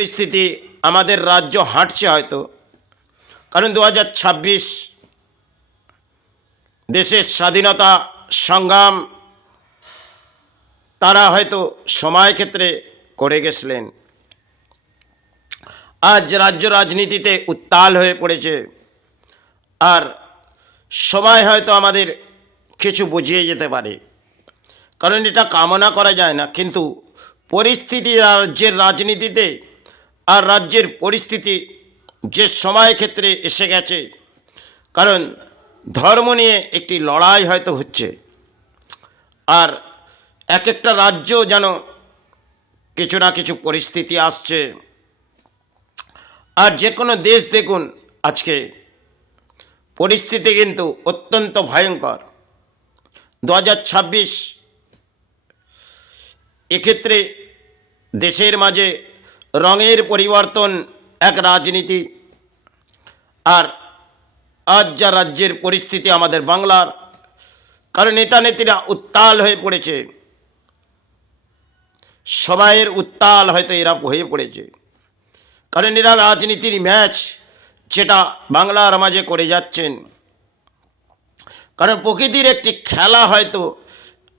পরিস্থিতি আমাদের রাজ্য হাঁটছে হয়তো, কারণ 2026 দেশের স্বাধীনতা সংগ্রাম তারা হয়তো সময় ক্ষেত্রে করে গেছিলেন। আজ রাজ্য রাজনীতিতে উত্তাল হয়ে পড়েছে, আর সময় হয়তো আমাদের কিছু বুঝিয়ে যেতে পারে, কারণ এটা কামনা করা যায় না। কিন্তু পরিস্থিতি রাজ্যের রাজনীতিতে আর রাজ্যের পরিস্থিতি যে সময় ক্ষেত্রে এসে গেছে, কারণ ধর্ম নিয়ে একটি লড়াই হয়তো হচ্ছে, আর এক একটা রাজ্য যেন কিছু না কিছু পরিস্থিতি আসছে। আর যে কোনো দেশ দেখুন, আজকে পরিস্থিতি কিন্তু অত্যন্ত ভয়ঙ্কর। 2026 এক্ষেত্রে দেশের মাঝে রঙের পরিবর্তন, এক রাজনীতি, আর আজ যা রাজ্যের পরিস্থিতি আমাদের বাংলার, কারণ নেতা নেত্রীরা উত্তাল হয়ে পড়েছে, সময়ের উত্তাল হয়তো এরা হয়ে পড়েছে, কারণ এরা রাজনীতির ম্যাচ যেটা বাংলার মাঝে করে যাচ্ছেন, কারণ প্রকৃতির একটি খেলা হয়তো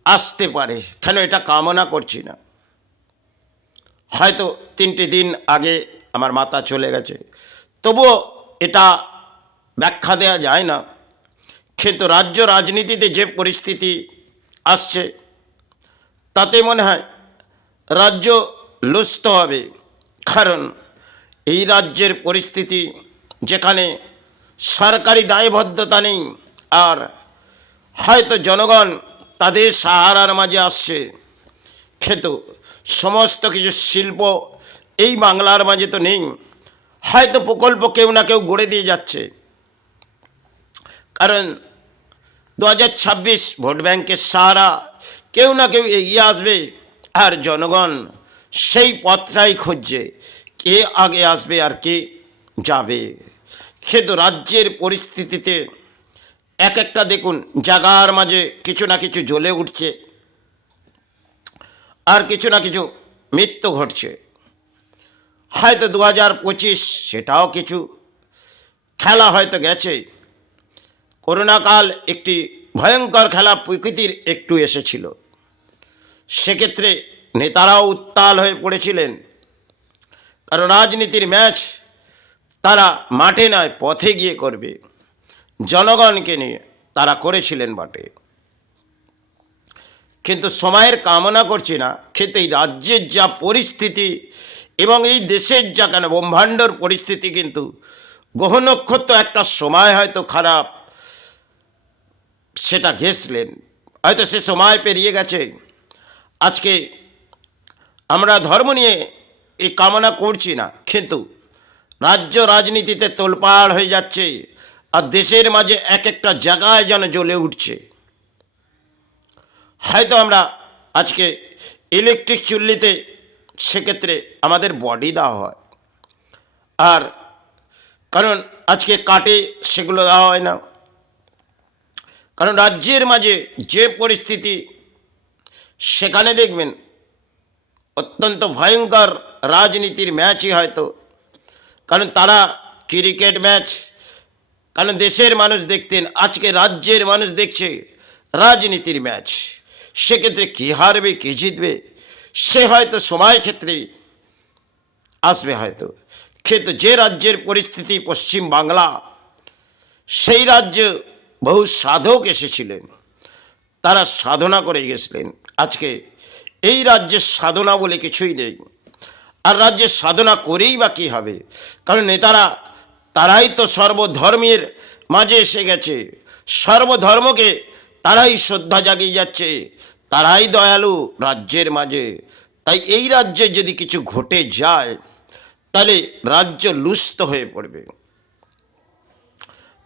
আসতে পারে, কেন এটা কামনা করছি না। হয়তো 3টে দিন আগে আমার মাথা চলে গেছে, তবুও এটা ব্যাখ্যা দেওয়া যায় না। কিন্তু রাজ্য রাজনীতিতে যে পরিস্থিতি আসছে, তাতে মনে হয় রাজ্য লুপ্ত হবে, কারণ এই রাজ্যের পরিস্থিতি যেখানে সরকারি দায়বদ্ধতা নেই, আর হয়তো জনগণ তাদের সাহারার মাঝে আসছে, কিন্তু সমস্ত কিছু শিল্প এই বাংলার মাঝে তো নেই। হয়তো প্রকল্প কেউ না কেউ গড়ে দিয়ে যাচ্ছে, কারণ 2026 ভোট ব্যাংকের সাহারা কেউ না কেউ এগিয়ে আসবে, আর জনগণ সেই পথটাই খুঁজছে, কে আগে আসবে আর কে যাবে। কিন্তু রাজ্যের পরিস্থিতিতে এক একটা দেখুন জায়গার মাঝে কিছু না কিছু জ্বলে উঠছে, আর কিছু না কিছু মৃত্যু ঘটছে। হয়তো 2025 সেটাও কিছু খেলা হয়তো গেছে। করোনাকাল একটি ভয়ঙ্কর খেলা প্রকৃতির একটু এসেছিল, সেক্ষেত্রে নেতারাও উত্তাল হয়ে পড়েছিলেন, কারণ রাজনীতির ম্যাচ তারা মাঠে নয় পথে গিয়ে করবে, জনগণকে নিয়ে তারা করেছিলেন বটে। কিন্তু সময়ের কামনা করছি না, কিন্তু এই রাজ্যের যা পরিস্থিতি এবং এই দেশের যা কেন ব্রহ্মাণ্ডর পরিস্থিতি, কিন্তু গ্রহ নক্ষত্র একটা সময় হয়তো খারাপ, সেটা ঘেঁষলেন, হয়তো সে সময় পেরিয়ে গেছে। আজকে আমরা ধর্ম নিয়ে এই কামনা করছি না, কিন্তু রাজ্য রাজনীতিতে তোলপাড় হয়ে যাচ্ছে, আর দেশের মাঝে এক একটা জায়গায় যেন জ্বলে উঠছে। হয়তো আমরা আজকে ইলেকট্রিক চুল্লিতে সেক্ষেত্রে আমাদের বডি দেওয়া হয়, আর কারণ আজকে কাটে সেগুলো দেওয়া হয় না, কারণ রাজ্যের মাঝে যে পরিস্থিতি, সেখানে দেখবেন অত্যন্ত ভয়ঙ্কর রাজনীতির ম্যাচই হয়তো, কারণ তারা ক্রিকেট ম্যাচ, কারণ দেশের মানুষ দেখতেন, আজকে রাজ্যের মানুষ দেখছে রাজনীতির ম্যাচ। সেক্ষেত্রে কী হারবে কী জিতবে সে হয়তো সময় ক্ষেত্রে আসবে হয়তো। কিন্তু যে রাজ্যের পরিস্থিতি পশ্চিম বাংলা, সেই রাজ্যে বহু সাধক এসেছিলেন, তারা সাধনা করে গেছিলেন। আজকে এই রাজ্যের সাধনা বলে কিছুই নেই, আর রাজ্যের সাধনা করেই বা কী হবে, কারণ নেতারা তারাই তো সর্বধর্মের মাঝে এসে গেছে, সর্বধর্মকে তারাই শ্রদ্ধা জাগিয়ে যাচ্ছে, তারাই দয়ালু রাজ্যের মাঝে। তাই এই রাজ্যে যদি কিছু ঘটে যায়, তাহলে রাজ্য লুপ্ত হয়ে পড়বে,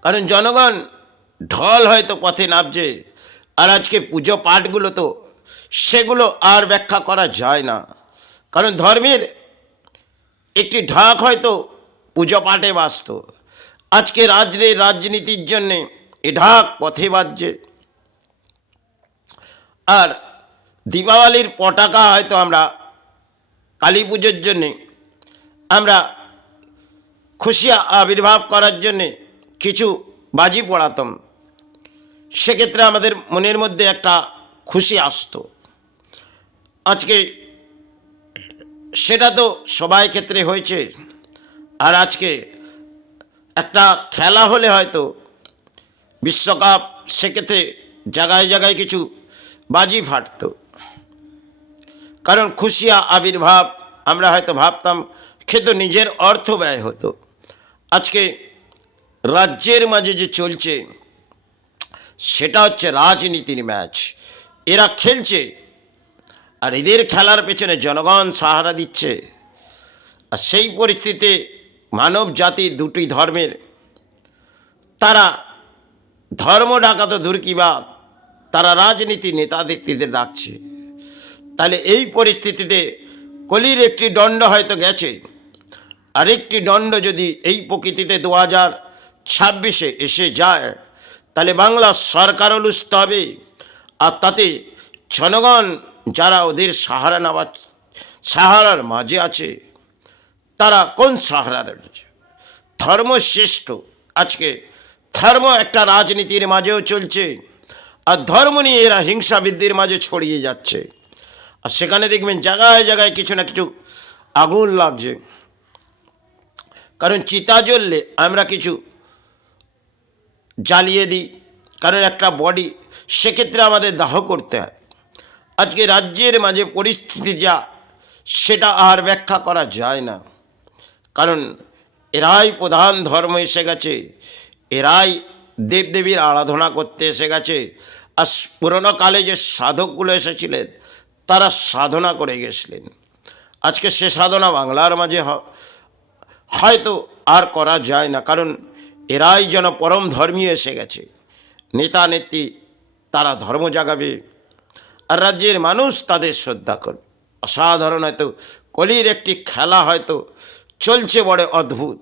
কারণ জনগণ ঢল হয়তো পথে নামছে। আর আজকে পুজো পাঠগুলো তো সেগুলো আর ব্যাখ্যা করা যায় না, কারণ ধর্মের একটি ঢাক হয়তো পুজো পাঠে বাঁচত, আজকে রাজনীতির জন্যে এ ঢাক পথে বাজছে। আর দীপাবলির পটাকা হয়তো আমরা কালী পুজোর জন্যে আমরা খুশি আবির্ভাব করার জন্যে কিছু বাজি পড়াতাম, সেক্ষেত্রে আমাদের মনের মধ্যে একটা খুশি আসতো। আজকে সেটা তো সবাই ক্ষেত্রে হয়েছে। আর আজকে একটা খেলা হলে হয়তো বিশ্বকাপ, সেক্ষেত্রে জায়গায় জায়গায় কিছু বাজি ফাটতো, কারণ খুশি আবির্ভাব আমরা হয়তো ভাবতাম, কিন্তু নিজের অর্থ ব্যয় হতো। আজকে রাজ্যের মাঝে যে চলছে সেটা হচ্ছে রাজনীতির ম্যাচ। এরা খেলছে আর এদের খেলার পেছনে জনগণ সাহারা দিচ্ছে। আর সেই পরিস্থিতিতে মানব জাতির দুটি ধর্মের, তারা ধর্ম ডাকা তো দূর কি বাত, তারা রাজনীতি নেতা ব্যক্তিদের ডাকছে। তাহলে এই পরিস্থিতিতে কলির একটি দণ্ড হয়তো গেছে, আরেকটি দণ্ড যদি এই প্রকৃতিতে 2026 এসে যায়, তাহলে বাংলা সরকারও লুঝতে হবে। আর তাতে জনগণ যারা ওদের সাহারার মাঝে আছে, তারা কোন সাহারার? ধর্ম শ্রেষ্ঠ। আজকে ধর্ম একটা রাজনীতির মাঝেও চলছে, আর ধর্ম নিয়ে এরা হিংসা বৃদ্ধির মাঝে ছড়িয়ে যাচ্ছে। আর সেখানে দেখবেন জায়গায় জায়গায় কিছু না কিছু আগুন লাগছে, কারণ চিতা জ্বললে আমরা কিছু জ্বালিয়ে দিই, কারণ একটা বডি, সেক্ষেত্রে আমাদের দাহ করতে হয়। আজকে রাজ্যের মাঝে পরিস্থিতি যা, সেটা আর ব্যাখ্যা করা যায় না, কারণ এরাই প্রধান ধর্ম এসে গেছে, এরাই দেবদেবীর আরাধনা করতে এসে গেছে। আর পুরোনো কালে যে সাধকগুলো এসেছিলেন, তারা সাধনা করে গেছিলেন। আজকে সে সাধনা বাংলার মাঝে হয়তো আর করা যায় না, কারণ এরাই যেন পরম ধর্মীয় এসে গেছে। নেতা নেত্রী তারা ধর্ম জাগাবে, আর রাজ্যের মানুষ তাদের শ্রদ্ধা করবে। অসাধারণ হয়তো কলির একটি খেলা হয়তো চলছে, বড় অদ্ভুত।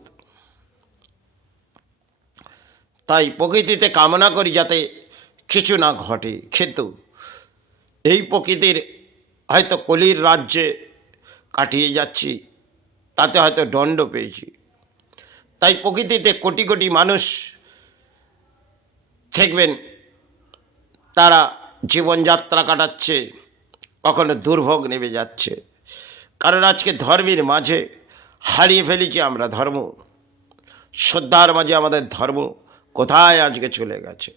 তাই প্রকৃতিতে কামনা করি যাতে কিছু না ঘটে, কিন্তু এই প্রকৃতির হয়তো কলির রাজ্যে কাটিয়ে যাচ্ছি, তাতে হয়তো দণ্ড পেয়েছি। তাই প্রকৃতিতে কোটি কোটি মানুষ দেখবেন তারা জীবনযাত্রা কাটাচ্ছে, কখনো দুর্ভোগ নেমে যাচ্ছে, কারণ আজকে ধর্মের মাঝে হারিয়ে ফেলেছি আমরা ধর্ম। শ্রদ্ধার মাঝে আমাদের ধর্ম কোথায় আজকে চলে গেছে।